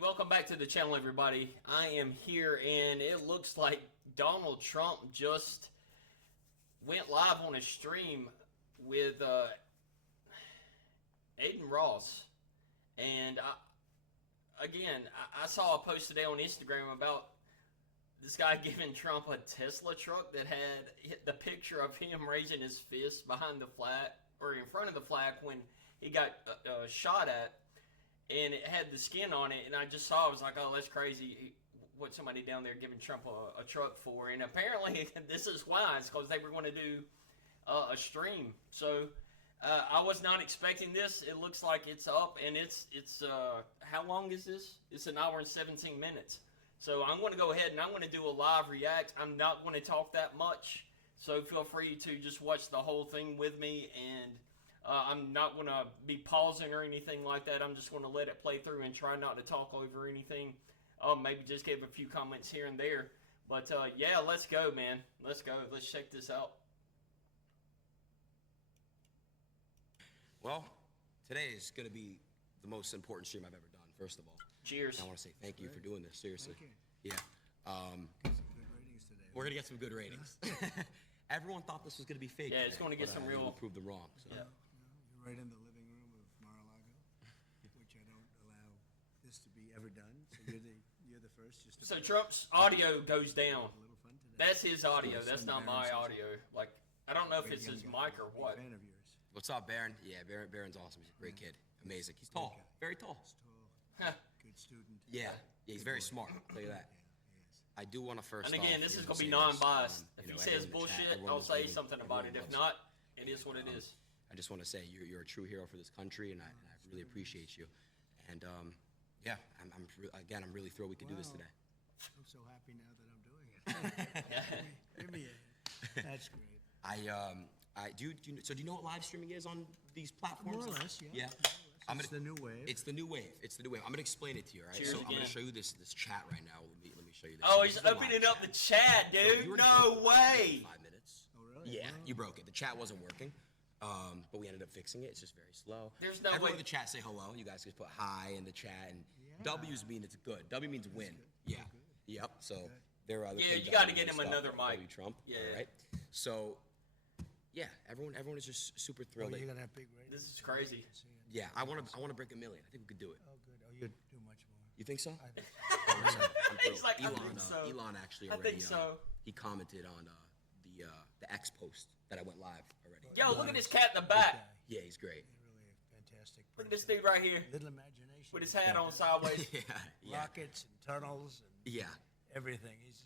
welcome back to the channel, everybody. I am here, and it looks like Donald Trump just went live on a stream with Aidn Ross. And I saw a post today on Instagram about this guy giving Trump a Tesla truck that had the picture of him raising his fist behind the flag, or in front of the flag when he got shot at. And it had the skin on it, and I just saw, I was like, oh, that's crazy what somebody down there giving Trump a truck for. And apparently this is why. It's because they were going to do a stream. So I was not expecting this. It looks like it's up, and it's how long is this? It's an hour and 17 minutes. So I'm going to go ahead and I'm going to do a live react. I'm not going to talk that much, so feel free to just watch the whole thing with me. And I'm not going to be pausing or anything like that. I'm just going to let it play through and try not to talk over anything. Maybe just give a few comments here and there. But yeah, let's go, man. Let's go. Let's check this out. Well, today is going to be the most important stream I've ever done, first of all. Cheers. And I want to say thank you for doing this, seriously. Thank you. Yeah. Get some good ratings today. We're going to get some good ratings. Everyone thought this was going to be fake. Yeah, it's going to get some real... We'll prove them wrong. So. Yeah. You're right in the living room of Mar-a-Lago, which I don't allow this to be ever done. So you're the first. Just to So Trump's audio goes down. a little fun today. That's his audio. That's Son not my Barron's audio. Like, I don't know if great it's young his guy. mic or Big what. fan of yours. What's up, Barron? Yeah, Barron's awesome. He's a great kid. Amazing. He's tall. guy. Very tall. He's tall. Good student. Yeah. Yeah, he's very smart. I'll tell you that. Yeah, he is. I do want to first And again, off, this is you going to be know, say this, non-biased. If you he know, says everyone in the chat, bullshit, everyone I'll is say really- something about it. everyone If loves not, it is what it is. I just want to say you're a true hero for this country, and I really appreciate you. And yeah, I'm really thrilled we could do this Wow. today. I'm so happy now that I'm doing it. Give me a. That's great. So do you know what live streaming is on these platforms? More or less, yeah. Yeah. More or less. It's the new wave. It's the new wave. It's the new wave. I'm gonna explain it to you, all right? Cheers So I'm gonna again. show you this chat right now. Let me show you this. Oh, So he's this is the live opening up the chat. chat, So you dude. already No broke it way. 5 minutes. Oh, really? Yeah, Wow. you broke it. The chat wasn't working, but we ended up fixing it. It's just very slow. There's no Everyone way- in the chat say hello. You guys can put hi in the chat, and Yeah. W's mean it's good. W means win. Yeah. Yep. So they're Yeah, saying you gotta W get him and stuff, another like mic. W Trump. Yeah. All right. So yeah, everyone is just super Oh, thrilled. you're that- gonna have big ratings. This is crazy. See it. yeah, I want to break 1 million. I think we could do it. Oh, good. Oh, you'd do much more. You think so? I think I'm He's thrilled. like, I Elon, think so. Elon actually I already. think so. He commented on the X post that I went live already. Yo, look at this cat in the back. Yeah, he's great. really a fantastic. Look at this person. dude right here Little imagination. with his hat on sideways. yeah. Rockets and tunnels and Yeah. everything. He's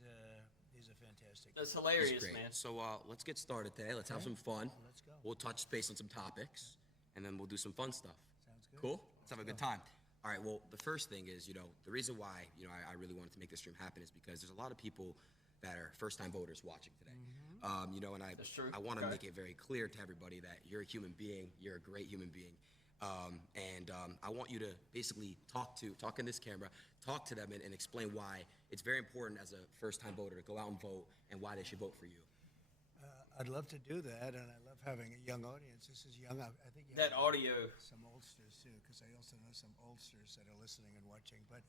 a fantastic. That's He's hilarious, great. man. So let's get started today. Let's have some fun. Let's go. We'll touch base on some topics, and then we'll do some fun stuff. Sounds good. Cool? Let's have a good time. All right, well, the first thing is, the reason why, I really wanted to make this stream happen is because there's a lot of people that are first-time voters watching today. And That's true. I want to Okay. make it very clear to everybody that you're a human being, you're a great human being. I want you to basically talk in this camera, talk to them and explain why it's very important as a first-time voter to go out and vote and why they should vote for you. I'd love to do that, and I love having a young audience. This is young. I think you That have audio. some oldsters too, because I also know some oldsters that are listening and watching. But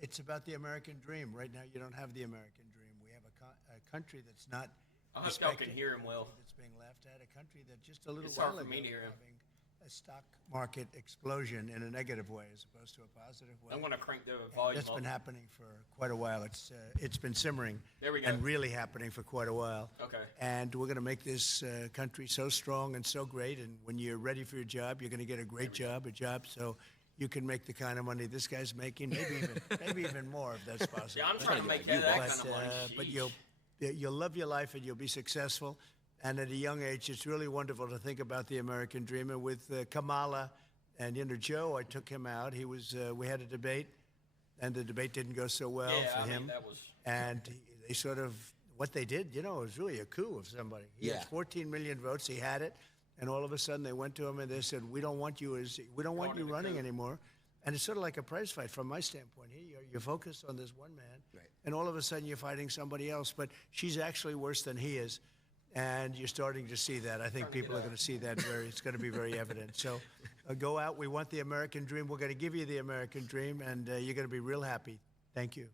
it's about the American dream. Right now, you don't have the American dream. We have a country that's not. I hope y'all can respected, hear him a well. country that's being laughed at. A country that just a little It's while hard for ago me to hear him. having a stock market explosion in a negative way as opposed to a positive way. I'm gonna crank the And volume that's up. been happening for quite a while. It's been simmering. There we go. And really happening for quite a while. Okay. And we're going to make this country so strong and so great. And when you're ready for your job, you're going to get a great job, so you can make the kind of money this guy's making, maybe even more if that's possible. Yeah, I'm trying to make that kind of money. But Sheesh. you'll love your life and you'll be successful. And at a young age, it's really wonderful to think about the American dream. And with Kamala and Joe, I took him out. We had a debate, and the debate didn't go so well Yeah, for I mean, him. that was... And they sort of, what they did, it was really a coup of somebody. He Yeah. had 14 million votes. He had it, and all of a sudden they went to him and they said, "We don't want you wanted a running coup. anymore." And it's sort of like a prize fight from my standpoint. Here, you're focused on this one man, Right. and all of a sudden you're fighting somebody else. But she's actually worse than he is, and you're starting to see that. I think people are going to see that it's going to be very evident. So Go out. We want the American dream. We're going to give you the American dream, and you're going to be real happy. Thank you.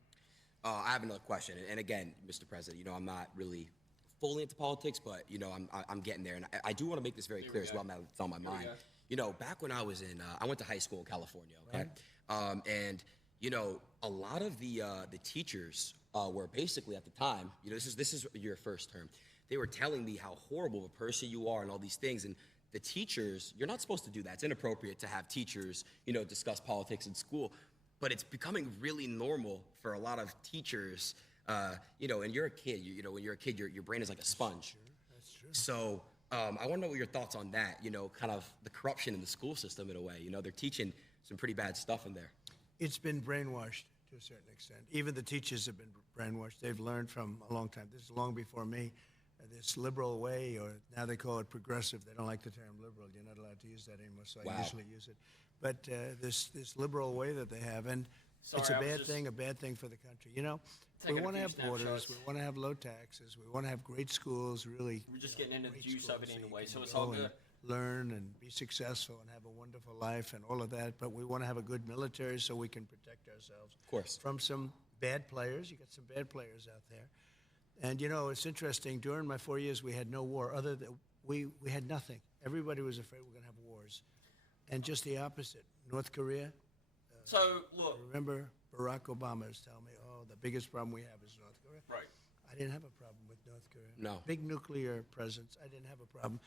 I have another question, and again, Mr. President, you know, I'm not really fully into politics, but you know, I'm getting there, and I do want to make this very clear as well. Now it's on my mind. You know, back when I was in, I went to high school in California, okay, and you know, a lot of the teachers were basically at the time, you know, this is your first term. They were telling me how horrible of a person you are and all these things, and the teachers, you're not supposed to do that. It's inappropriate to have teachers, you know, discuss politics in school, but it's becoming really normal for a lot of teachers. You know, and you're a kid. You know, when you're a kid, your brain is like a sponge. That's true. So I want to know what your thoughts on that. You know, kind of the corruption in the school system in a way. You know, they're teaching some pretty bad stuff in there. It's been brainwashed to a certain extent. Even the teachers have been brainwashed. They've learned from a long time. This is long before me. This liberal way, or now they call it progressive. They don't like the term liberal. You're not allowed to use that anymore, so I usually use it. But this liberal way that they have, and it's a bad thing for the country. You know, we want to have borders. We want to have low taxes. We want to have great schools, really. We're just getting into the juice of it anyway, so it's all good. Learn and be successful and have a wonderful life and all of that. But we want to have a good military so we can protect ourselves. Of course. From some bad players. You got some bad players out there. And, you know, it's interesting. During my 4 years, we had no war. Other than we had nothing. Everybody was afraid we were going to have wars. And just the opposite. North Korea. So, look. I remember Barack Obama was telling me, oh, the biggest problem we have is North Korea. Right. I didn't have a problem with North Korea. No. Big nuclear presence. I didn't have a problem.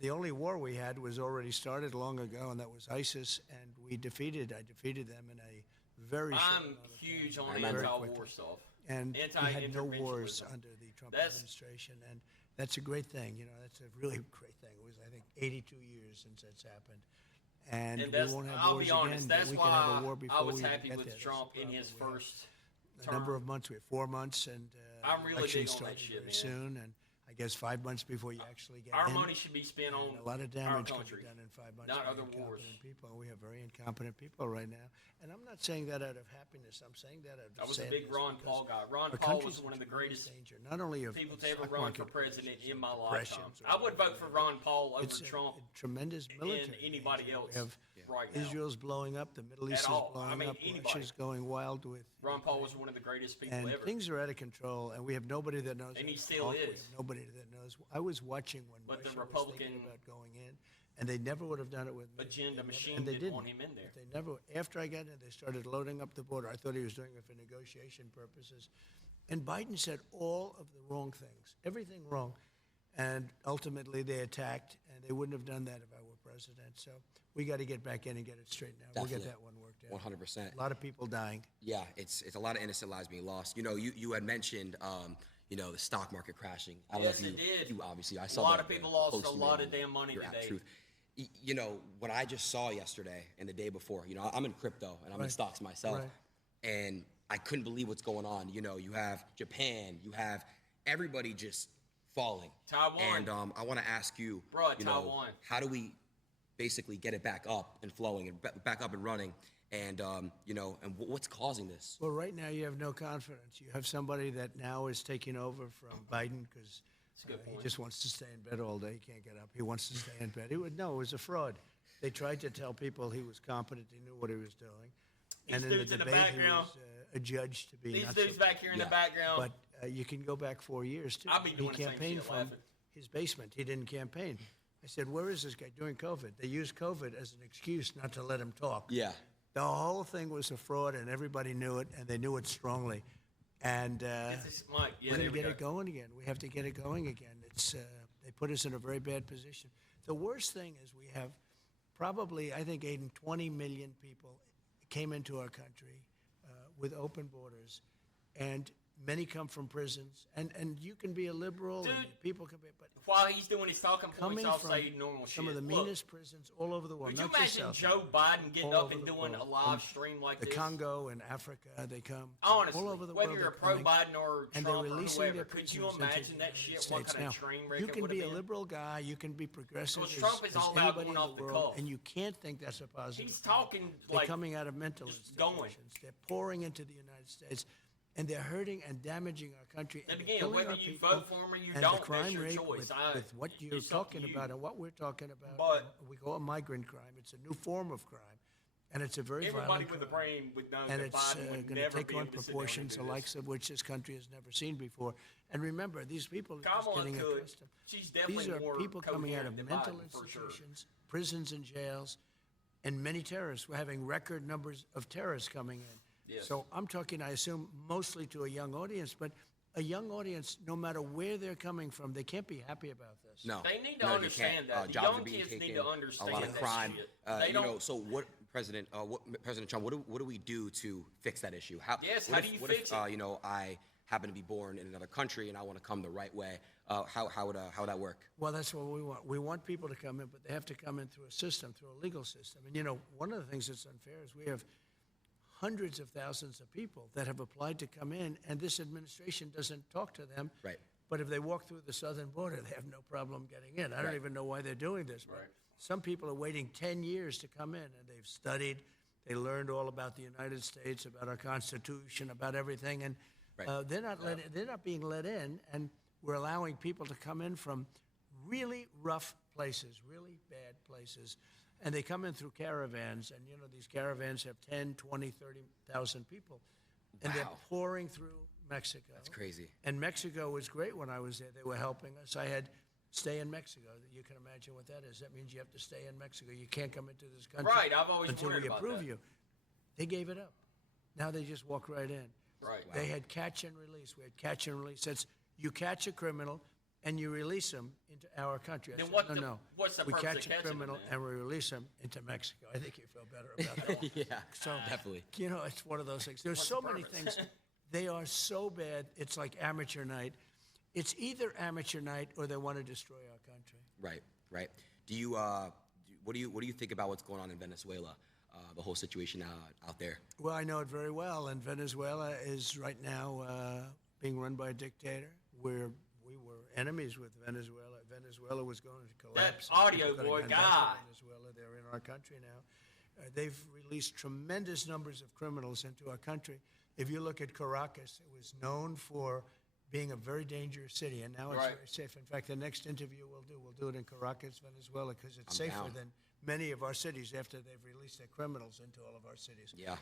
The only war we had was already started long ago, and that was ISIS, and I defeated them in a very short amount of time. I'm huge on anti-war stuff. And we had no wars under the Trump administration, and that's a great thing. You know, that's a really great thing. It was, I think, 82 years since that's happened. And we won't have wars again. That's we why can have a war before I was we happy get with there. Trump in his first term. A number of months. We have 4 months, and I'm really big elections on that starting shit, very man. soon. And I guess 5 months before you actually get Our in. money should be spent on A lot of our damage can country, be done in 5 months. not by other wars. incompetent people. We have very incompetent people right now. And I'm not saying that out of happiness. I'm saying that out of I was a sadness, big Ron because Paul guy. Ron our Paul country's was one of in the greatest danger, not only of people of to ever stock run for market president crashes in my and lifetime. depressions or I would vote for Ron Paul over It's Trump a tremendous military and anybody danger. else We have right now. Israel's blowing up, the Middle East is all. blowing I mean, up, anybody. Russia's going wild with. Ron Paul was one of the greatest people And ever. things are out of control, and we have nobody that knows. And how he to still talk. We is. have nobody that knows. I was watching when But the Russia was Republican thinking about going in, and they never would have done it with me. agenda machine and they didn't want him in there. They never. After I got in, they started loading up the border. I thought he was doing it for negotiation purposes, and Biden said all of the wrong things, everything wrong, and ultimately they attacked, and they wouldn't have done that if I were president. So we got to get back in and get it straightened out. We'll get that one worked out. 100%. A lot of people dying. Yeah, it's a lot of innocent lives being lost. You know, you had mentioned, you know, the stock market crashing. I don't Yes, know if it did. You obviously, I A saw lot the- of people the lost post a you lot made of on damn money your app, today. Truth. You know, what I just saw yesterday and the day before, you know, I'm in crypto and I'm in Right. stocks myself. Right. And I couldn't believe what's going on. You know, you have Japan, you have everybody just falling. Taiwan. And I want to ask you, Bruh, you know, Taiwan. how do we basically get it back up and flowing and back up and running? And, you know, and what's causing this? Well, right now you have no confidence. You have somebody that now is taking over from Biden because a good he point. just wants to stay in bed all day. He can't get up. He wants to stay in bed. It was a fraud. They tried to tell people he was competent. He knew what he was doing. And in the dudes in the debate, he background. was adjudged to be These not dudes so back here in the background. But you can go back 4 years, too. I'll be doing he the same campaigned shit, from laughing. his basement. He didn't campaign. I said, where is this guy doing COVID? They used COVID as an excuse not to let him talk. Yeah. The whole thing was a fraud, and everybody knew it, and they knew it strongly. And Mike, yeah, we're there going to we get go. it going again. We have to get it going again. It's they put us in a very bad position. The worst thing is we have probably, I think, Aidn, 20 million people came into our country with open borders, and many come from prisons. And you can be a liberal, and Dude. people can be, but While he's doing his talking points, coming I'll from say normal shit. some of the Look, meanest prisons all over the world. could you not just imagine South Joe Biden getting all up over and the doing a world. live From stream like the this? Congo and Africa, they come Honestly, all over the whether world. you're a they're coming, pro-Biden or and Trump they're or releasing whoever, their could you prisoners into imagine the that United shit? What States. kind of Now, train wreck you it can would be have a been? liberal guy, you can be progressive Because as, Trump is as all about anybody going in off the world, cuff. and you can't think that's a positive He's thing. talking They're like coming out of mental just going. institutions. They're pouring into the United States. and they're hurting and damaging our country. And they're again, killing whether our you people, vote for them or you and don't, the crime that's your rate choice. with what you're it's up to talking you. about and what we're talking about, But- we call it migrant crime. It's a new form of crime, and it's a very Everybody violent with a crime. brain would know And that it's Biden would going to never take be on able to sit down and proportions do the this. likes of which this country has never seen before. And remember, these people are just Kamala getting could. accustomed. She's definitely These are more people coming out of coherent than mental Biden, for sure. institutions, prisons and jails, and many terrorists. We're having record numbers of terrorists coming in. Yes. So I'm talking, I assume, mostly to a young audience, but a young audience, no matter where they're coming from, they can't be happy about this. No, They need to no, understand can't. that. The Jobs young are being kids need taken, to understand a lot of that crime. shit. Uh, They you know, don't- so what President Trump, what do we do to fix that issue? Yes, what how if, do you what fix if, it? you know, I happen to be born in another country and I want to come the right way? How would that work? Well, that's what we want. We want people to come in, but they have to come in through a system, through a legal system. And, you know, one of the things that's unfair is we have hundreds of thousands of people that have applied to come in, and this administration doesn't talk to them. Right. But if they walk through the southern border, they have no problem getting in. I don't Right. even know why they're doing this. But Right. some people are waiting 10 years to come in, and they've studied. They learned all about the United States, about our Constitution, about everything, and Right. they're not being let in, and we're allowing people to come in from really rough places, really bad places, and they come in through caravans, and, you know, these caravans have 10, 20, 30,000 people, and they're Wow. pouring through Mexico. That's crazy. And Mexico was great when I was there. They were helping us. I had stay in Mexico. You can imagine what that is. That means you have to stay in Mexico. You can't come into this country Right, I've always until wondered we about approve that. you. They gave it up. Now they just walk right in. Right. They had catch and release. We had catch and release. That's you catch a criminal and you release him into our country. I Then said, what no, the- no. what's the we purpose of catch a catching him criminal then? and we release him into Mexico. I think you feel better about that. Yeah, So, definitely. You know, it's one of those things. There's What's so the many purpose? things. They are so bad. It's like amateur night. It's either amateur night or they want to destroy our country. Right, right. Do you, what do you think about what's going on in Venezuela? The whole situation out there. Well, I know it very well. And Venezuela is right now being run by a dictator. We were enemies with Venezuela. Venezuela was going to collapse. audio People could've boy gone back to guy. Venezuela, they're in our country now. They've released tremendous numbers of criminals into our country. If you look at Caracas, it was known for being a very dangerous city, and now it's Right. very safe. In fact, the next interview we'll do it in Caracas, Venezuela, because it's I'm safer down. than many of our cities after they've released their criminals into all of our cities. Yeah.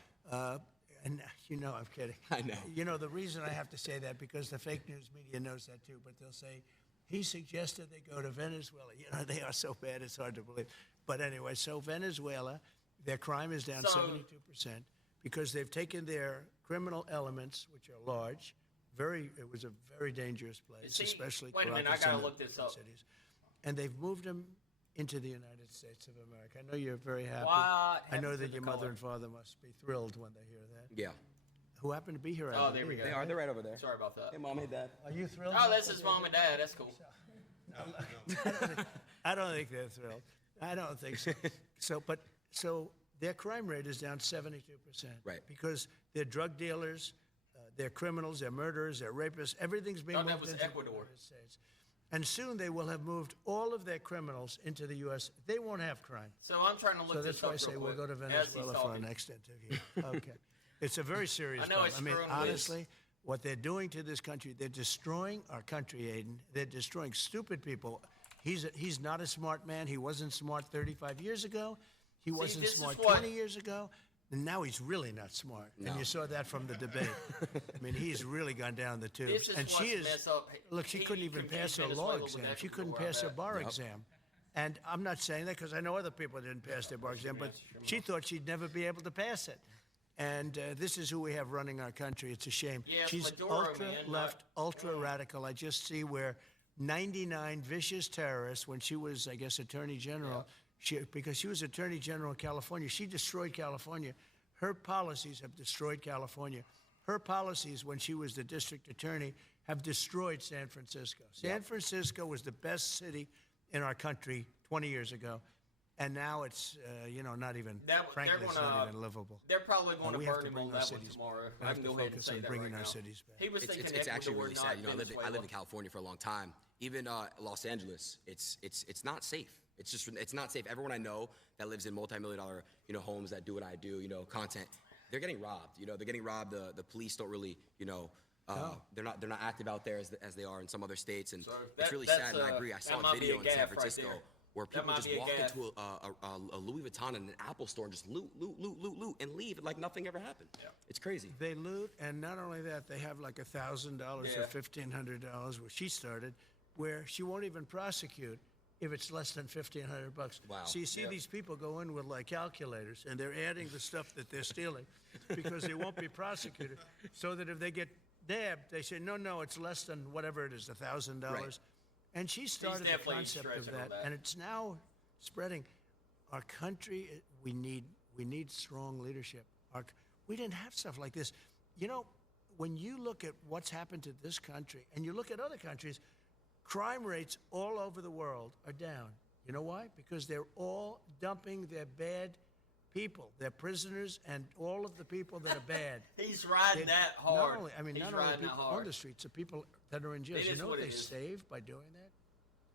And you know, I'm kidding. I know. You know, the reason I have to say that, because the fake news media knows that too, but they'll say, he suggested they go to Venezuela. You know, they are so bad, it's hard to believe. But anyway, so Venezuela, their crime is down So- 72% because they've taken their criminal elements, which are large, it was a very dangerous place, See, especially wait a minute, I Caracas gotta and the look this different up. cities. And they've moved them into the United States of America. I know you're very happy. What I know happened to that the your mother color? and father must be thrilled when they hear that. Yeah. Who happen to be here? I Oh, there we believe. go. They're right over there. Sorry about that. Hey, mom, hey, dad. Are you thrilled? Oh, that's his mom and dad. That's cool. I don't think they're thrilled. I don't think so. So their crime rate is down 72%. Right. Because they're drug dealers, they're criminals, they're murderers, they're rapists. Everything's being Thought that moved was into Ecuador. the United States. And soon they will have moved all of their criminals into the U.S. They won't have crime. So I'm trying to look So this that's why up I say real we'll quick go to as he's Venezuela for our talking. next interview. Okay. It's a very serious I know problem. it's I mean, screwing with- honestly, what they're doing to this country, they're destroying our country, Aiden. They're destroying stupid people. He's not a smart man. He wasn't smart 35 years ago. He wasn't this is smart what- 20 years ago. And now he's really not smart. And No. you saw that from the debate. I mean, he's really gone down the tubes. This is and she what's is, messed up. look, she He couldn't even compared pass her law Venezuela with exam. She Ecuador, couldn't I pass her bet. bar exam. And I'm not saying that because I know other people didn't pass their bar exam, but she thought she'd never be able to pass it. And this is who we have running our country. It's a shame. Yeah, it's She's Maduro, ultra man, left, not- ultra radical. I just see where 99 vicious terrorists, when she was, I guess, Attorney General, because she was Attorney General in California, she destroyed California. Her policies have destroyed California. Her policies, when she was the district attorney, have destroyed San Francisco. San Francisco was the best city in our country 20 years ago. And now it's, not even, frankly, it's not even livable. They're probably going to we have burn to him bring on our that one cities tomorrow. back. We I have can to go ahead and focus say on that bringing right our now. cities back. He was thinking It's actually Ecuador, really not sad. You know, I lived Venezuela. in California for a long time. Even Los Angeles, it's not safe. It's not safe. Everyone I know that lives in multi-million-dollar homes that do what I do, content, they're getting robbed. You know, they're getting robbed. The police don't really, you know, they're not active out there as they are in some other states, and So it's really that's, sad. And I agree. I saw that might a be video a in San gaffe right Francisco there. where That people might just be a walk gaffe. into a Louis Vuitton and an Apple store and just loot, and leave like nothing ever happened. Yeah. It's crazy. They loot, and not only that, they have like $1,000 Yeah. or $1,500 where she started, where she won't even prosecute if it's less than $1,500. Wow. So you see Yeah. these people go in with like calculators, and they're adding the stuff that they're stealing because they won't be prosecuted. So that if they get nabbed, they say, no, it's less than whatever it is, $1,000. Right. And she started the definitely concept of stretching on that, that. and it's now spreading. Our country, we need strong leadership. We didn't have stuff like this. You know, when you look at what's happened to this country, and you look at other countries, crime rates all over the world are down. You know why? Because they're all dumping their bad people, their prisoners, and all of the people that are bad. He's riding that hard. Not only, He's not only riding that people hard. on the streets, the people that are in jail. It You is know what what it they is. save by doing that?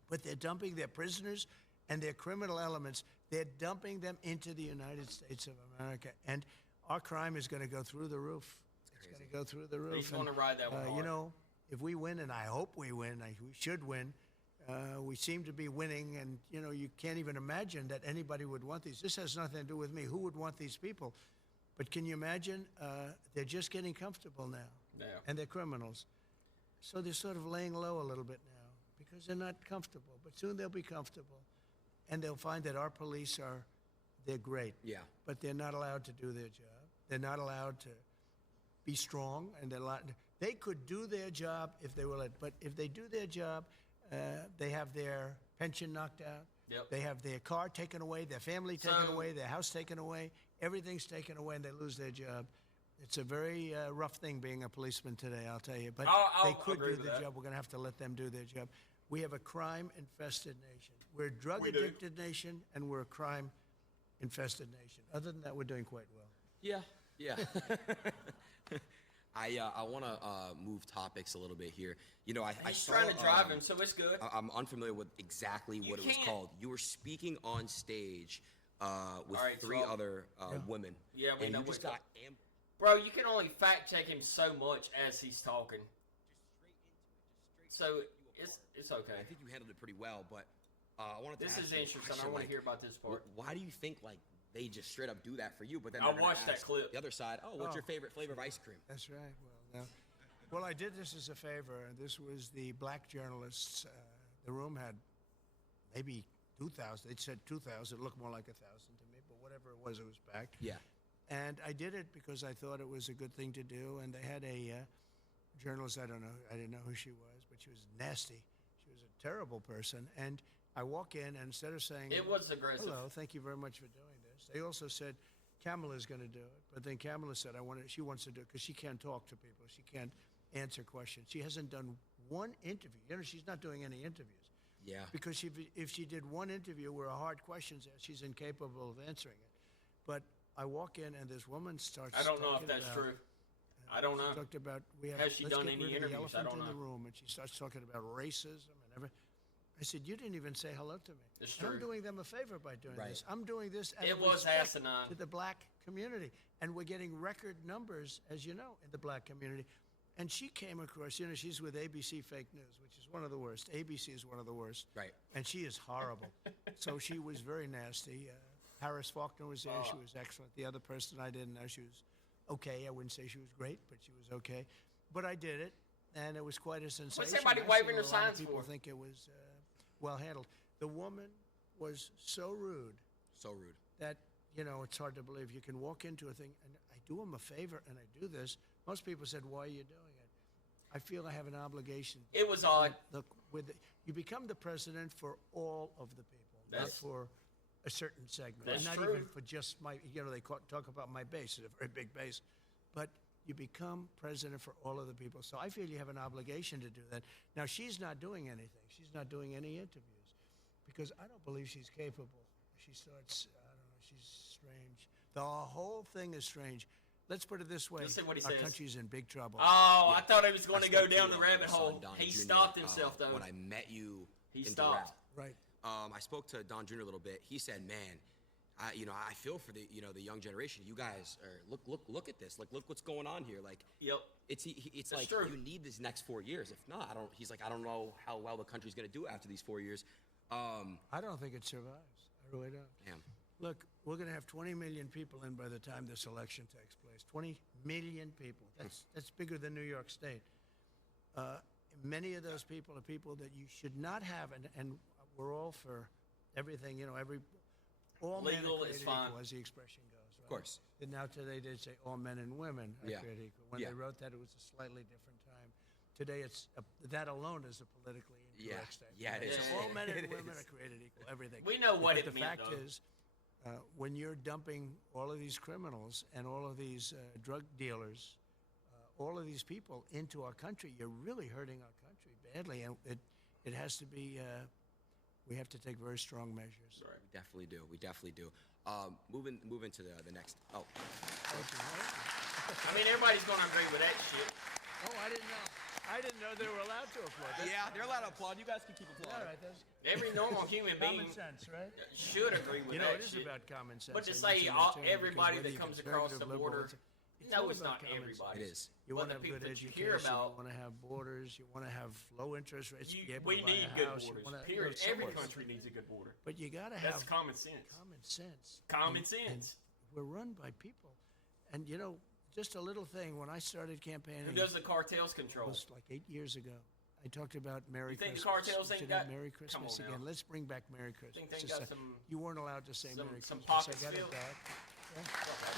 But they're dumping their prisoners and their criminal elements. They're dumping them into the United States of America. And our crime is going to go through the roof. It's going to go through the roof. He's gonna ride that one You hard. know, if we win, and I hope we win, we should win, we seem to be winning, and, you know, you can't even imagine that anybody would want these. This has nothing to do with me. Who would want these people? But can you imagine? They're just getting comfortable now. Yeah. And they're criminals. So they're sort of laying low a little bit now because they're not comfortable. But soon they'll be comfortable. And they'll find that our police they're great. Yeah. But they're not allowed to do their job. They're not allowed to be strong. And they could do their job if they were let. But if they do their job, they have their pension knocked out. Yep. They have their car taken away, their family taken away, their house taken away. Everything's taken away, and they lose their job. It's a very rough thing being a policeman today, I'll tell you. But I'll they could agree do with the that. job. We're going to have to let them do their job. We have a crime-infested nation. We're a drug-addicted nation, and we're a crime-infested nation. Other than that, we're doing quite well. Yeah. I want to move topics a little bit here. You know, I He's saw, trying to drive him, so it's good. I'm unfamiliar with exactly what it was can't- called. You were speaking on stage with All right, three so- other women. Yeah, we and know you just what- got ambushed. Bro, you can only fact check him so much as he's talking. So it's okay. I think you handled it pretty well, but I wanted to This ask is you a interesting. I question, want to like, hear about this part. Why do you think like they just straight up do that for you? But then I they're gonna watched that ask clip. The other side. Oh, what's your favorite flavor of ice cream? That's right. Well, I did this as a favor. This was the black journalists. The room had maybe 2,000. They said 2,000. It looked more like 1,000 to me, but whatever it was packed. Yeah. And I did it because I thought it was a good thing to do. And they had a journalist, I didn't know who she was, but she was nasty. She was a terrible person. And I walk in, and instead of saying, It was aggressive. hello, thank you very much for doing this, they also said, Kamala's going to do it. But then Kamala said, she wants to do it because she can't talk to people. She can't answer questions. She hasn't done one interview. You know, she's not doing any interviews. Yeah. Because if she did one interview where a hard question's asked, she's incapable of answering it. But I walk in, and this woman starts I don't know if talking that's about- true. I don't know. Talked about Has she let's done get any rid of interviews? the I elephant don't in the know. room, and she starts talking about racism and everything. I said, you didn't even say hello to me. It's And I'm true. doing them a favor by doing Right. this. I'm doing this out It of was respect asinine. to the black community, and we're getting record numbers, as you know, in the black community. And she came across, you know, she's with ABC Fake News, which is one of the worst. ABC is one of the worst. Right. And she is horrible. So she was very nasty. Harris Faulkner was there. She was excellent. The other person I didn't know, she was okay. I wouldn't say she was great, but she was okay. But I did it, and it was quite a sensation. everybody I waving feel their a lot of signs people for? think it was well handled. The woman was so rude So rude. that, you know, it's hard to believe. You can walk into a thing, and I do them a favor, and I do this. Most people said, why are you doing it? I feel I have an obligation. It was odd. Look, you become the president for all of the people, not That's- for a certain segment. That's and not true. even for just my, you know, they talk about my base, it's a very big base. But you become president for all of the people. So I feel you have an obligation to do that. Now, she's not doing anything. She's not doing any interviews because I don't believe she's capable. She starts, I don't know, she's strange. The whole thing is strange. Let's put it this way. Let's see what he Our says. country's in big trouble. Oh, I thought he was going I to go spoke down the rabbit your son, hole. Don He Jr., stopped himself, though. When I met you He in stopped. Doral. Right. I spoke to Don Jr. a little bit. He said, man, I feel for the the young generation. You guys are look at this. Like, look what's going on here. Like, Yep. it's That's like true. you need these next 4 years. If not, I don't. He's like, I don't know how well the country's gonna do after these 4 years. I don't think it survives. I really don't. Damn. Look, we're going to have 20 million people in by the time this election takes place. 20 million people. That's bigger than New York State. Many of those people are people that you should not have, and we're all for everything. All men are Legal is created fine. equal, as the expression goes. Right? Of course. And now today they say all men and women are Yeah. created equal. When Yeah. they wrote that, it was a slightly different time. Today, that alone is a politically incorrect statement. Yeah, it is. So all men and It women is. are created equal. Everything. We know what But it the meant, fact though. is, when you're dumping all of these criminals and all of these drug dealers, all of these people into our country, you're really hurting our country badly, and it has to be. We have to take very strong measures. Right. We definitely do. Moving to the next. Oh, I mean, everybody's going to agree with that shit. Oh, I didn't know. I didn't know they were allowed to applaud. That's yeah, they're allowed to applaud. You guys can keep all applauding. right. That's Every normal human being common sense, right? should agree with You know, that it is shit. about common sense. But to I say mentioned that too, because everybody whether that you're comes across the conservative, liberal, border, it's no, all it's about not common everybody. It is. You But want to the have people good that you education. hear about, You want to have borders. You want to have low interest rates. to be able we to buy need a good house. You borders. wanna- Period. so Every much. country needs a good border. But you got to That's have common sense. common sense. Common And sense. we're run by people, and just a little thing. When I started campaigning, Who does the cartels it control? was like 8 years ago. I talked about Merry You think the Christmas. cartels We ain't should have got- Merry Come Christmas on again. now. Let's bring back Merry Christmas. Think they Just got say- some- you weren't allowed to say some Merry some Christmas. pockets I got filled? it back.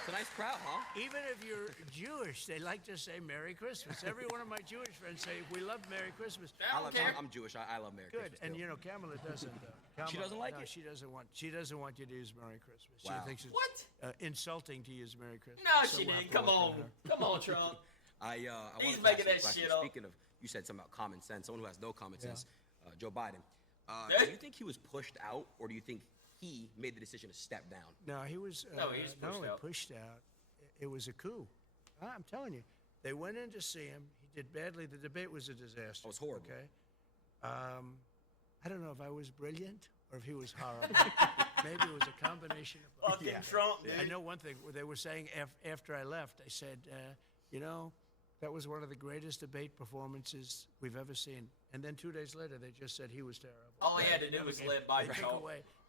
It's a nice crowd, huh? Even if you're Jewish, they like to say Merry Christmas. Every one of my Jewish friends say, we love Merry Christmas. I don't care. I'm Jewish. I love Merry Good. Christmas. And too. Kamala doesn't, though. She doesn't like no, it? She doesn't want you to use Merry Christmas. Wow. She thinks it's What? insulting to use Merry Christmas. No, So she we'll have didn't. to Come work on. her. Come on, Trump. I He's wanted to making ask you a that question. shit up. Speaking of, you said something about common sense. Someone who has no common sense, Joe Biden. Yeah. Do you think he was pushed out, or do you think he made the decision to step down? No, he was No, he was not pushed only out. pushed out, it was a coup. I'm telling you. They went in to see him. He did badly. The debate was a disaster. It was horrible. Okay. I don't know if I was brilliant or if he was horrible. Maybe it was a combination of both. Fucking Trump, dude. I know one thing. They were saying after I left, they said, that was one of the greatest debate performances we've ever seen. And then 2 days later, they just said he was terrible. All he had to do was let Biden talk.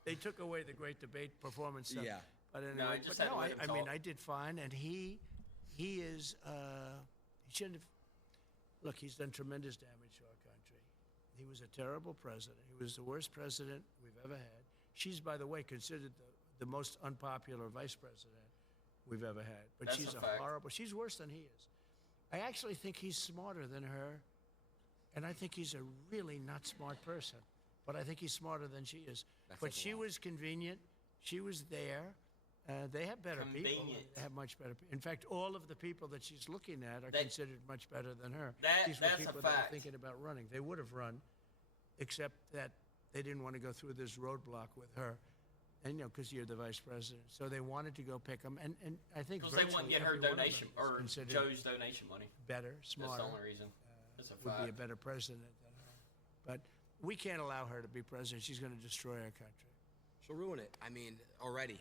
They took away the great debate performance stuff. Yeah. But anyway, No, he just had to let him I mean, talk. I did fine, and he is he shouldn't have. Look, he's done tremendous damage to our country. He was a terrible president. He was the worst president we've ever had. She's, by the way, considered the most unpopular vice president we've ever had. But That's she's a fact. horrible. She's worse than he is. I actually think he's smarter than her, and I think he's a really not smart person. But I think he's smarter than she is. That But says a she lot. was convenient. She was there. They have better people. Convenient. They have much better. In fact, all of the people that she's looking at are That- considered much better than her. That's These were a people that were fact. thinking about running. They would have run, except that they didn't want to go through this roadblock with her, and because you're the vice president. So they wanted to go pick him, and I think Because they virtually wouldn't get her every one of them donation is or considered Joe's donation money. better, That's smarter, the only reason. That's a would be a fact. better president than her. But we can't allow her to be president. She's going to destroy our country. She'll ruin it. I mean, already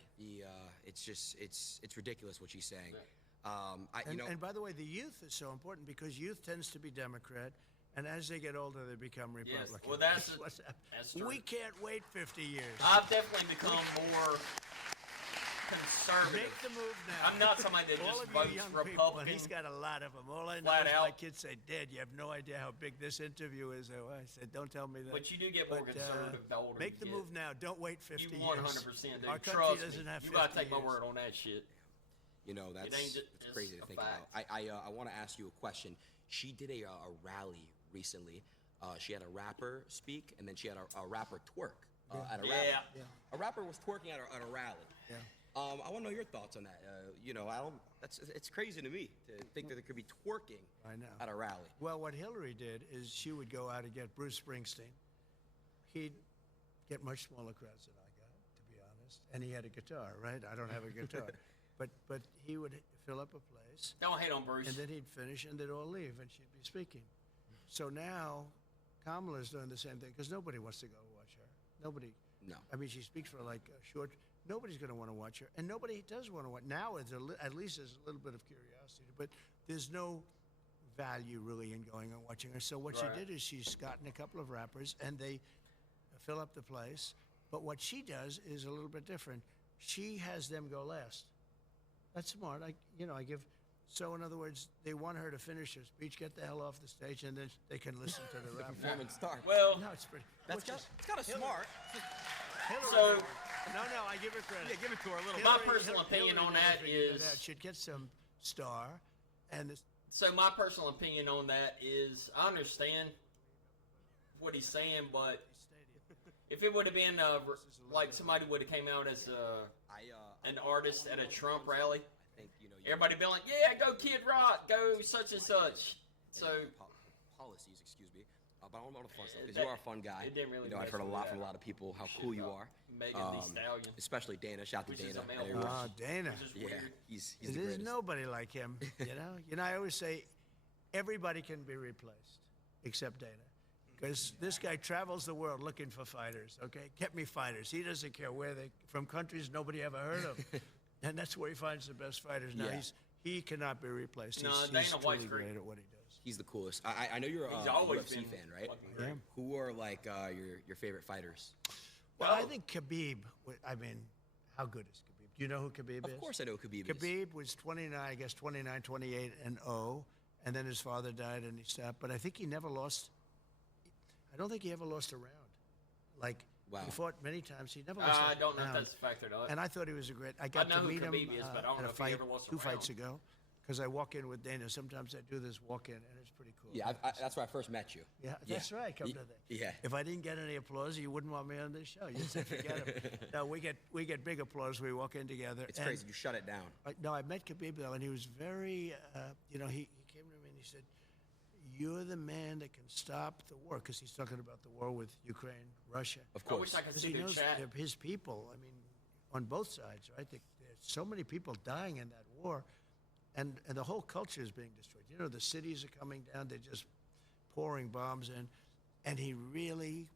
it's just it's ridiculous what she's saying. And by the way, the youth is so important because youth tends to be Democrat, and as they get older, they become Republican. Well, that's what's happening. that's true. We can't wait 50 years. I've definitely become more conservative. Make the move now. I'm not somebody that All just of votes you young Republican. people, and he's got a lot of them. All I know Flat is my out. kids say, Dad, you have no idea how big this interview is. I said, don't tell me that. But you do get more But, conservative the older Make you the get. move now. Don't wait 50 You years. 100% do. Our country Trust doesn't me. have You 50 gotta take my years. word on that shit. That's ain't just- it's crazy to it's a think fact. about. I want to ask you a question. She did a rally recently. She had a rapper speak, and then she had a rapper twerk at a rally. Yeah. A rapper was twerking at a rally. Yeah. I want to know your thoughts on that. I don't. It's crazy to me to think that there could be twerking I know. at a rally. Well, what Hillary did is she would go out and get Bruce Springsteen. He'd get much smaller crowds than I got, to be honest. And he had a guitar, right? I don't have a guitar. But he would fill up a place, Don't hate on Bruce. and then he'd finish, and they'd all leave, and she'd be speaking. So now Kamala's doing the same thing because nobody wants to go watch her. Nobody. No. I mean, she speaks for like a short. Nobody's going to want to watch her, and nobody does want to watch. Now, at least there's a little bit of curiosity, but there's no value really in going and watching her. So what Right. she did is she's gotten a couple of rappers, and they fill up the place. But what she does is a little bit different. She has them go last. That's smart. I give. So in other words, they want her to finish her speech, get the hell off the stage, and then they can listen to the rap. Performance star. Well, No, it's pretty. It's kind of smart. so No, I give her credit. Yeah, give it to her a little. My personal opinion on that is- should get some star, and So my personal opinion on that is I understand what he's saying, but if it would have been like somebody would have came out as an artist at a Trump rally, I think everybody be like, "Yeah, go Kid Rock, go such and such." So policies, excuse me. But I don't know the fun stuff because that- you are a fun guy. it didn't really I've mess heard a with lot that. from a lot of people how Shit cool you about are. Megan Thee Stallion, Especially Dana. Shout to which is Dana. a male I know voice. Dana. which is yeah, weird. he's the There's greatest. nobody like him. I always say everybody can be replaced except Dana. Because this guy travels the world looking for fighters, okay? Get me fighters. He doesn't care where they from countries nobody ever heard of. And that's where he finds the best fighters. Now Yeah. he cannot be replaced. No, he's Dana truly White's great. great at what he does. He's the coolest. I know you're a He's always UFC been fan, right? fucking great. Yeah. Who are like your favorite fighters? Well, I Oh. think Khabib, I mean, how good is Khabib? Do you know who Khabib is? Of course I know who Khabib is. Khabib was 29, I guess 29, 28, and 0, and then his father died and he stopped. But I think he never lost. I don't think he ever lost a round. Like Wow. he fought many times. He never lost. I a don't know if round. that's a fact or not. And I thought he was a great. I got know to who meet him Khabib is, but I don't at know a if he fight ever lost a 2 fights round. ago, because I walk in with Dana. Sometimes I do this walk in, and it's pretty cool. Yeah, that's where I first met you. Yeah, that's right. Come to that. Yeah. If I didn't get any applause, you wouldn't want me on this show. You'd say, forget it. No, we get big applause. We walk in together. It's and crazy. You shut it down. No, I met Khabib though, and he was very, he came to me and he said, "You're the man that can stop the war," because he's talking about the war with Ukraine, Russia. Of I course. wish I could Because see he the knows chat. they're his people. I mean, on both sides, right? There's so many people dying in that war, and the whole culture is being destroyed. You know, the cities are coming down. They're just pouring bombs in, and he really,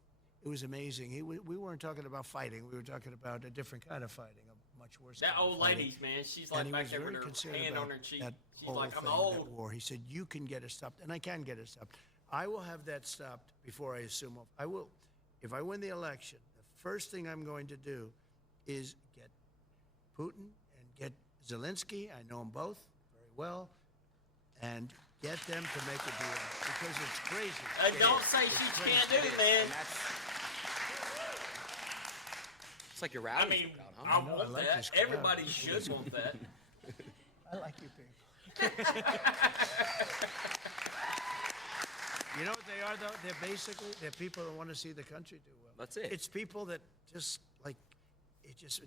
it was amazing. We weren't talking about fighting. We were talking about a different kind of fighting, a much worse. That kind of old fighting. lady's man, she's And like he back was there with very her concerned hand about on her cheek. that She's whole like, "I'm thing, that old." war. He said, "You can get it stopped," and I can get it stopped. I will have that stopped before I assume. I will, if I win the election. The first thing I'm going to do is get Putin and get Zelensky. I know them both very well, and get them to make a deal because it's crazy. Don't say she can't do it, man. And that's. It's like your I rallies mean, crowd, I huh? know, I want like that. this crowd. Everybody should want that. I like you people. You know what they are, though? They're people that want to see the country do well. That's it. It's people that just,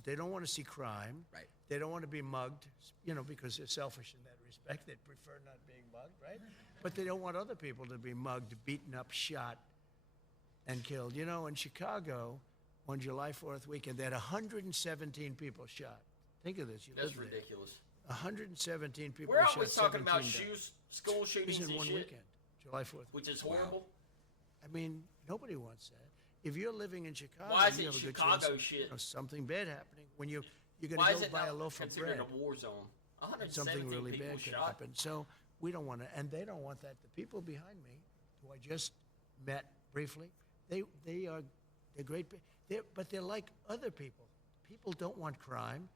they don't want to see crime. Right. They don't want to be mugged, because they're selfish in that respect. They'd prefer not being mugged, right? But they don't want other people to be mugged, beaten up, shot, and killed. You know, in Chicago, on July 4th weekend, they had 117 people shot. Think of this. You That's live there. ridiculous. 117 people We're were shot. always talking about 17 died. school It shootings was in and one shit, weekend, July 4th. which is horrible. I mean, nobody wants that. If you're living in Chicago, Why is you it have a good Chicago chance shit? of something bad happening. When you're going Why to is go it buy not a loaf of considered bread, a war zone? something 117 really people bad could shot. happen. So we don't want to, and they don't want that. The people behind me, who I just met briefly, they're great, but they're like other people. People don't want crime.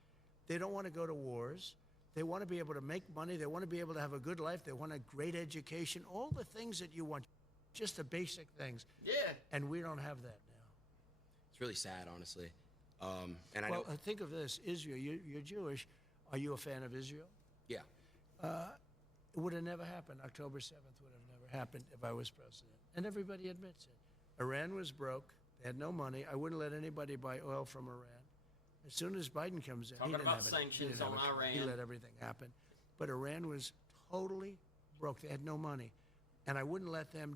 They don't want to go to wars. They want to be able to make money. They want to be able to have a good life. They want a great education. All the things that you want, just the basic things. Yeah. And we don't have that now. It's really sad, honestly. And I Well, know. think of this: Israel. You're Jewish. Are you a fan of Israel? Yeah. It would have never happened. October 7th would have never happened if I was president. And everybody admits it. Iran was broke. They had no money. I wouldn't let anybody buy oil from Iran. As soon as Biden comes in, Talking he didn't about have sanctions he didn't have on He Iran. let everything happen. But Iran was totally broke. They had no money. And I wouldn't let them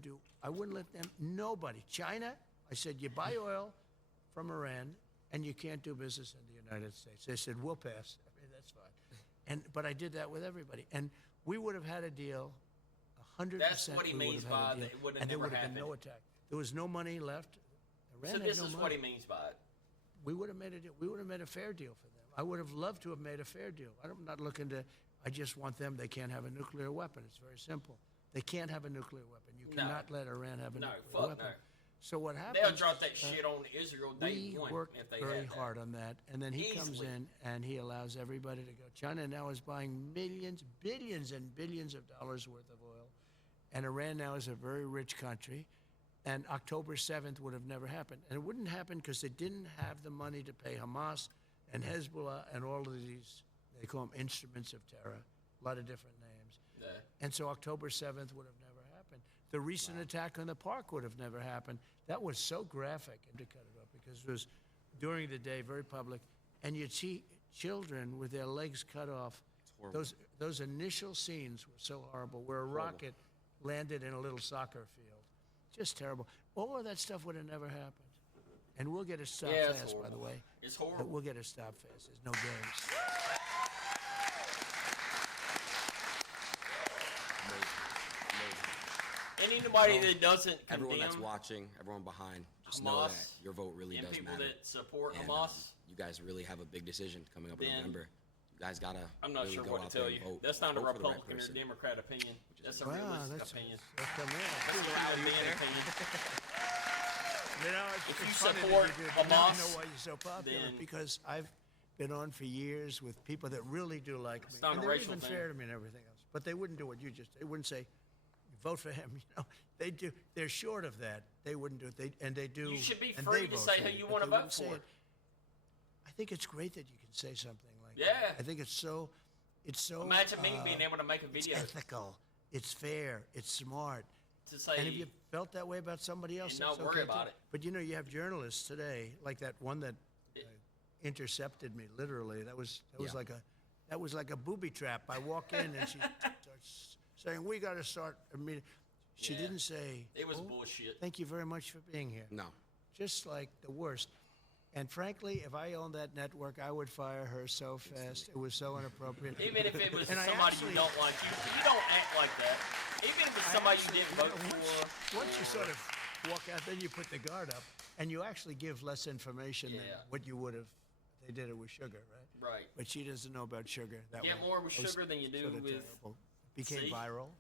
nobody. China, I said, you buy oil from Iran and you can't do business in the United States. They said, we'll pass. I mean, that's fine. But I did that with everybody. And we would have had a deal, 100%. That's what he we would means have had a by deal, that it would have and there never would have been no happened. attack. There was no money left. Iran So had this no is money. what he means by it. We would have made a fair deal for them. I would have loved to have made a fair deal. I'm not looking to. I just want them. They can't have a nuclear weapon. It's very simple. They can't have a nuclear weapon. You No. cannot let Iran have a No, nuclear fuck weapon. no. So what happens? They'll drop that is, shit on Israel day we one worked if they very had that. hard on that, and then he comes Easily. in and he allows everybody to go. China now is buying millions, billions, and billions of dollars worth of oil, and Iran now is a very rich country. And October 7th would have never happened, and it wouldn't happen because they didn't have the money to pay Hamas and Hezbollah and all of these. They call them instruments of terror, a lot of different names. Yeah. And so October 7th would have never happened. The recent attack on the park would have never happened. That was so graphic, and to cut it off, because it was during the day, very public, and you'd see children with their legs cut off. horrible. Those initial scenes were so horrible, where a rocket landed in a little soccer field. Just terrible. All of that stuff would have never happened. And we'll get it stopped Yeah, it's fast, by the horrible. way. It's But horrible. we'll get it stopped fast. There's no games. And anybody that doesn't Everyone that's condemn watching, everyone behind, just know Hamas that your vote really and does people matter. that support And, Hamas, you guys really have a big decision coming up in Then- November. You guys gotta. I'm not really sure go what out to tell there you. and vote. That's not a Vote for the right Republican or person. Democrat opinion. That's a Wow, realistic that's opinion. come in. That's a real man opinion. You know, it's If you funny that support you do it. Now I know Hamas, why you're so popular, then- because I've been on for years with people that really do like me. not a And they're racial even thing. fair to me and everything else. But they wouldn't do what you just, they wouldn't say, vote for him, you know. They do, they're short of that. They wouldn't do it. And they do. You should be and free they to vote say for who me, you but wanna they vote wouldn't say for. it. I think it's great that you can say something like Yeah. that. I think it's so Imagine me being able to make a it's video ethical, it's fair, it's smart. to say, And if you felt that way about somebody else, And not that's worry okay about too. it. But you know, you have journalists today, like that one that intercepted me literally. That was Yeah. like a booby trap. I walk in and she starts saying, "We got to start a meeting." She Yeah. didn't say, it was "Oh, bullshit. thank you very much for being here." No. Just like the worst. And frankly, if I owned that network, I would fire her so fast. It was so inappropriate. Even if it was And I somebody actually- you don't like, you don't act like that. Even if it's somebody you didn't vote for. Once you sort of walk out, then you put the guard up, and you actually give less information than Yeah. what you would have. They did it with sugar, right? Right. But she doesn't know about sugar. That Get one more with was sugar than you do sort of with terrible. Became See? viral,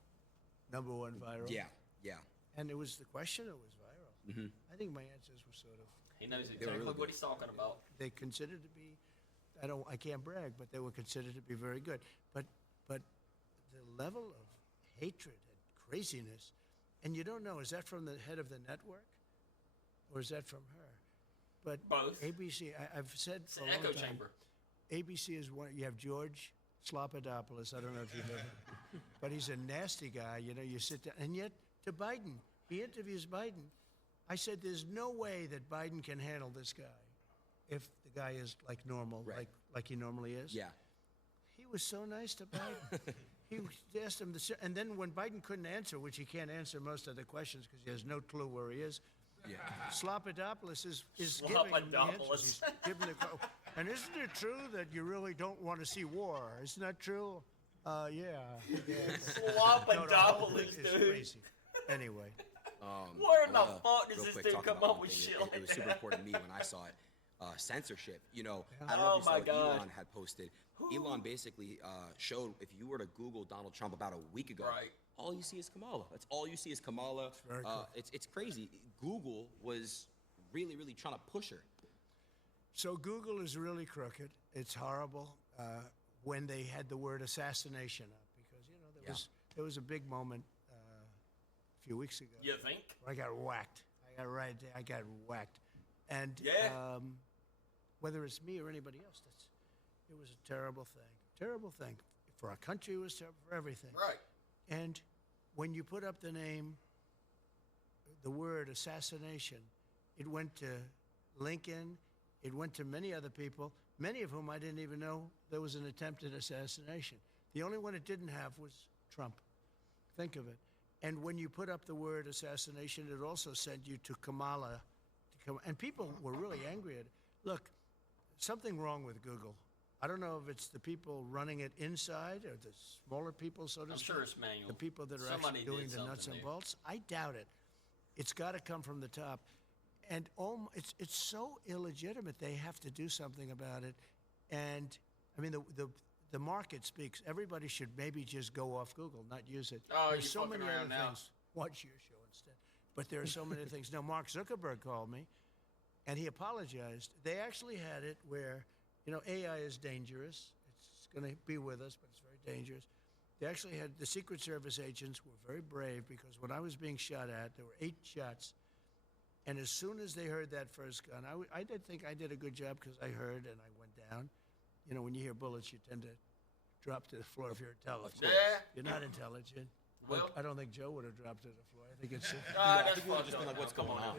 #1 viral. Yeah. Yeah. And it was the question that was viral. I think my answers were sort of. He knows were exactly really what good. he's talking about. They considered to be. I can't brag, but they were considered to be very good. But the level of hatred and craziness, and you don't know, is that from the head of the network, or is that from her? But Both. ABC, I've said It's for an a long echo time, chamber. ABC is one. You have George Slopadopoulous. I don't know if you know him, but he's a nasty guy. You know, you sit down, and yet to Biden, he interviews Biden. I said, "There's no way that Biden can handle this guy if the guy is like normal, Right. like he normally is." Yeah. He was so nice to Biden. He asked him and then when Biden couldn't answer, which he can't answer most of the questions because he has no clue where he is. Yeah. Slopadopoulous is giving him the answers. Slopadopoulous. He's giving and isn't it true that you really don't want to see war? Isn't that true? Yeah. Slopadopoulous, It's dude. crazy. Anyway, Where in the wanna fuck does real this quick dude talk come about up one with thing. shit It like was super that? important to me when I saw it. Censorship. You know, I don't know Oh if you my saw what God. Elon had posted. Elon basically showed if you were to Google Donald Trump about a week ago, Right. all you see is Kamala. That's all you see is Kamala. very cool. It's crazy. Google was really, really trying to push her. so Google is really crooked. It's horrible when they had the word assassination up because there was a big moment a few weeks ago. You think? I got whacked. I got whacked. And Yeah. whether it's me or anybody else, it was a terrible thing. Terrible thing. For our country, it was terrible for everything. Right. And when you put up the word assassination, it went to Lincoln, it went to many other people, many of whom I didn't even know there was an attempted assassination. The only one it didn't have was Trump. Think of it. And when you put up the word assassination, it also sent you to Kamala. And people were really angry at it. Look, something wrong with Google. I don't know if it's the people running it inside or the smaller people, so to I'm speak. sure it's manual. The people that are Somebody actually doing did the nuts something and there. bolts. I doubt it. It's got to come from the top. And it's so illegitimate. They have to do something about it. And, I mean, the market speaks. Everybody should maybe just go off Google, not use it. Oh, There's you're so many fucking other around now. things. Watch your show instead. But there are so many things. Now, Mark Zuckerberg called me, and he apologized. They actually had it where, AI is dangerous. It's going to be with us, but it's very dangerous. They actually had the Secret Service agents were very brave because when I was being shot at, there were 8 shots. And as soon as they heard that first gun, I did think I did a good job because I heard and I went down. When you hear bullets, you tend to drop to the floor if you're intelligent. Yeah. You're not intelligent. Well- I don't think Joe would have dropped to the floor. I think it's. That's people have fucked just been up. like, what's Come going on?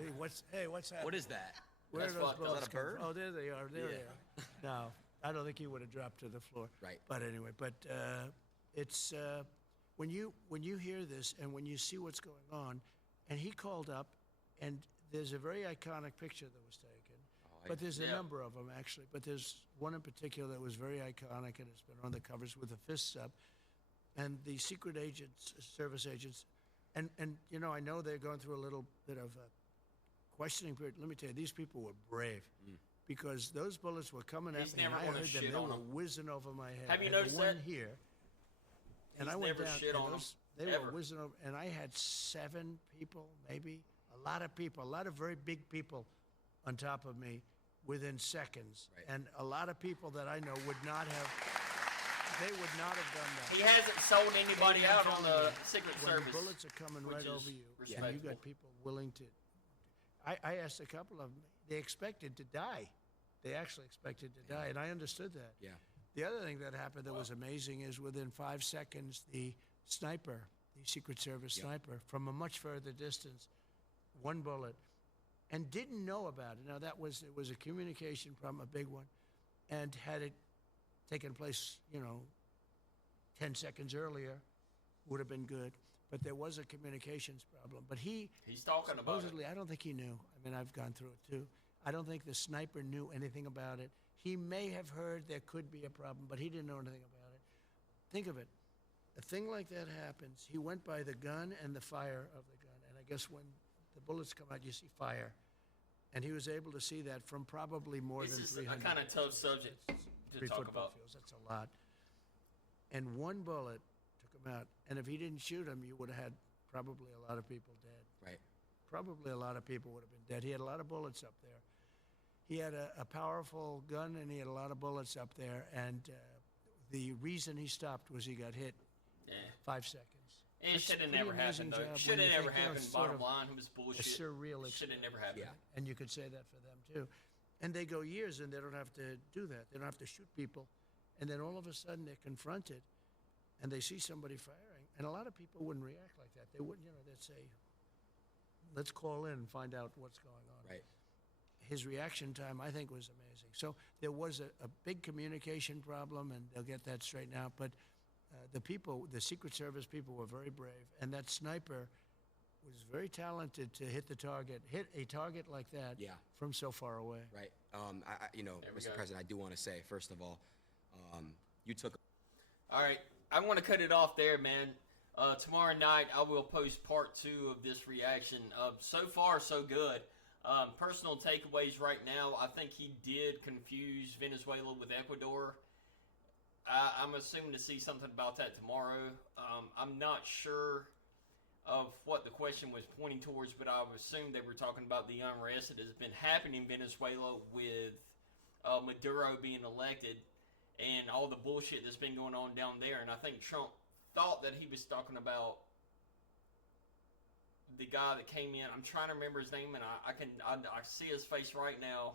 Hey, what's happening? What is that? Where That's are those fucked up. bullets Is that a come bird? from? Oh, there they are. There Yeah. they are. No, I don't think he would have dropped to the floor. Right. But anyway, it's when you hear this and when you see what's going on, and he called up, and there's a very iconic picture that was taken. But there's a Yeah. number of them, actually. But there's one in particular that was very iconic, and it's been on the covers with the fists up. And the secret agents, service agents, and I know they're going through a little bit of a questioning period. Let me tell you, these people were brave. Because those bullets were coming at He's me, and never I gonna heard them. shit They on were them. whizzing over my head. Have you I had noticed one that? here, and He's I went never down. shit and on them, they ever. were whizzing over, and I had 7 people, maybe a lot of people, a lot of very big people on top of me within seconds, Right. and a lot of people that I know would not have. They would not have done that. He hasn't sold anybody I'm out on telling the you, Secret when Service. bullets are coming which right is over you, and you respectable. got people willing to. I asked a couple of them. They expected to die. They actually expected to die, and I understood that. Yeah. The other thing that happened that was amazing is within 5 seconds, the sniper, the Secret Service sniper, from a much further distance, 1 bullet, and didn't know about it. Now it was a communication problem, a big one, and had it taken place, 10 seconds earlier, would have been good. But there was a communications problem. But he's talking about it. supposedly, I don't think he knew. I mean, I've gone through it too. I don't think the sniper knew anything about it. He may have heard there could be a problem, but he didn't know anything about it. Think of it. A thing like that happens. He went by the gun and the fire of the gun. And I guess when the bullets come out, you see fire. And he was able to see that from probably more This than is 300. a kind of tough subject to 3 talk football about. fields. That's a lot. And 1 bullet took him out. And if he didn't shoot him, you would have had probably a lot of people dead. Right. Probably a lot of people would have been dead. He had a lot of bullets up there. He had a powerful gun, and he had a lot of bullets up there. And the reason he stopped was he got hit Yeah. 5 seconds. And it That's should a have pretty never amazing happened, though. job when Should you have never think, happened, it's sort bottom of line. It was a bullshit. surreal Should have never happened. Yeah. And you could say that for them, too. And they go years, and they don't have to do that. They don't have to shoot people. And then all of a sudden, they're confronted, and they see somebody firing. And a lot of people wouldn't react like that. They wouldn't, they'd say, let's call in and find out what's going on. Right. His reaction time, I think, was amazing. So there was a big communication problem, and they'll get that straightened out. But the Secret Service people were very brave, and that sniper was very talented to hit a target like that Yeah. from so far away. Right. we Mr. go. President, I do want to say, first of all, you took. All right, I want to cut it off there, man. Tomorrow night, I will post part 2 of this reaction. So far, so good. Personal takeaways right now, I think he did confuse Venezuela with Ecuador. I'm assuming to see something about that tomorrow. I'm not sure of what the question was pointing towards, but I would assume they were talking about the unrest that has been happening in Venezuela with Maduro being elected and all the bullshit that's been going on down there. And I think Trump thought that he was talking about the guy that came in. I'm trying to remember his name, and I see his face right now.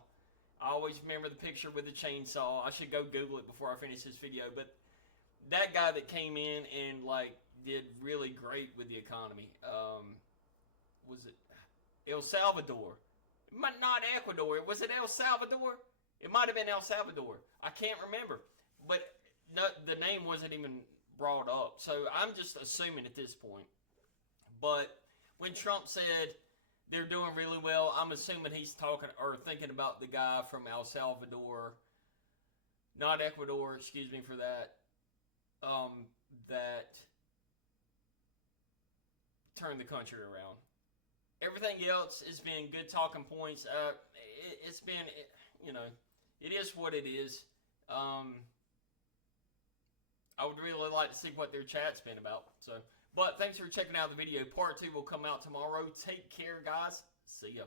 I always remember the picture with the chainsaw. I should go Google it before I finish this video. But that guy that came in and did really great with the economy. Was it El Salvador? Not Ecuador. Was it El Salvador? It might have been El Salvador. I can't remember. But no, the name wasn't even brought up. So I'm just assuming at this point. But when Trump said they're doing really well, I'm assuming he's talking or thinking about the guy from El Salvador, not Ecuador, excuse me for that, that turned the country around. everything else has been good talking points. It's been, you know, it is what it is. I would really like to see what their chat's been about. So, but thanks for checking out the video. Part 2 will come out tomorrow. Take care, guys. See ya.